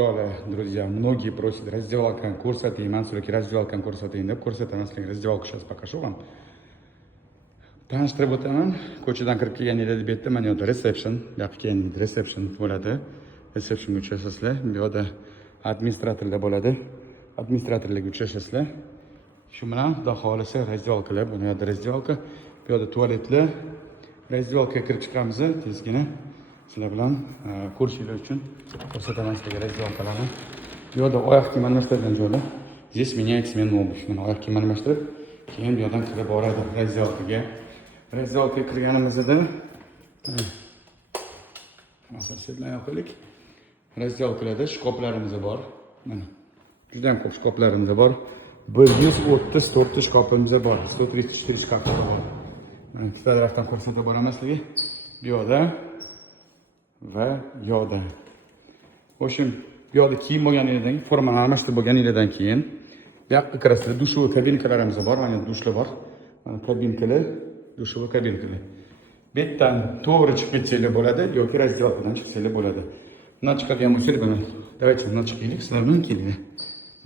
Друзья, многие просят раздевалка ko'rsating, Mansurga раздевалкani ko'rsating deb ko'rsatamaslik раздевалка сейчас покажу вам. Tanishtirib o'taman. Ko'chadan kirib kelganingizda bu yerda mana yoqda reception, yoqib kelganingizda reception bo'ladi. Receptionga uchrashasizlar. Bu yerda administratorlar bo'ladi. Administratorlarga uchrashasizlar. Shu bilan xudo xolisa razdevалkalar, bu yerda razdevалка, bu yerda tualetlar. Razdevалkaga kirib chiqamiz tezgina. Sizlar bilan ko'rishinglar uchun ko'rsataman sizlarga razdевалкаlarni. Bu yerda oyoq kiyim almashtiradigan joylar. Здесь меняется смена обуви. Mana oyoq kiyim almashtirib, keyin bu yerdan kirib boradi razdевалкаga. Razdевалкаga kirganimizda masalan yoqlik. Razdевалкаlarda shkoplarimiz bor. Mana juda ham ko'p shkoplarimiz bor. 134 ta shkopimiz bor. 134 shkop bor. Mana ikkita tarafdan ko'rsatib boraman sizlarga. Bu yerda va yo'da. O'shin bu yerda kiyim bo'lganingizdan keyin, formani almashtirib bo'lganingizdan keyin bu yoqqa kirasizlar. Dushovoy kabinkalarimiz bor, mana dushlar bor. Mana kabinkalar, dushovoy kabinkalar. Bu yerdan to'g'ri chiqib ketsanglar bo'ladi yoki razdевалкаdan chiqsanglar bo'ladi. Bundan chiqadigan bo'lsangiz, mana давайте bundan chiqaylik, sizlar bilan keling.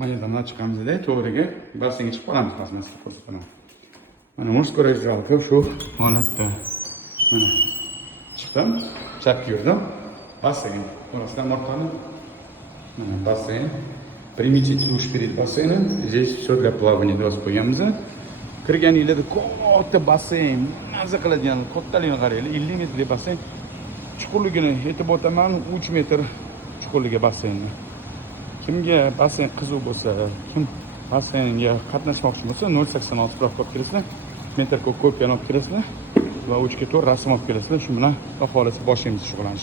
Mana bundan chiqamizda to'g'riga basseynga chiqib qolamiz, sizlarga ko'rsataman. Mana murskoy razdевалка shu holatda. Mana chiqdim, chapga yurdim. Бассейн. Урастам арканы. Бассейн. Примите душ перед бассейном. Здесь все для плавания. Давайте qo'yamiz. Kirganingizda katta basseyn. Maza qiladigan kattaligini qaranglar. 50 metrli basseyn. Chuqurligini e'tibor etaman, 3 metr chuqurligi basseynni. Kimga basseyn qiziq bo'lsa, kim basseynga qatnashmoqchi bo'lsa, 086 spravka olib kelasizlar. Metr kopiyani olib kelasizlar va 3 ga 4 rasm olib kelasizlar. Shu bilan xohlasa boshlaymiz shug'ullanish.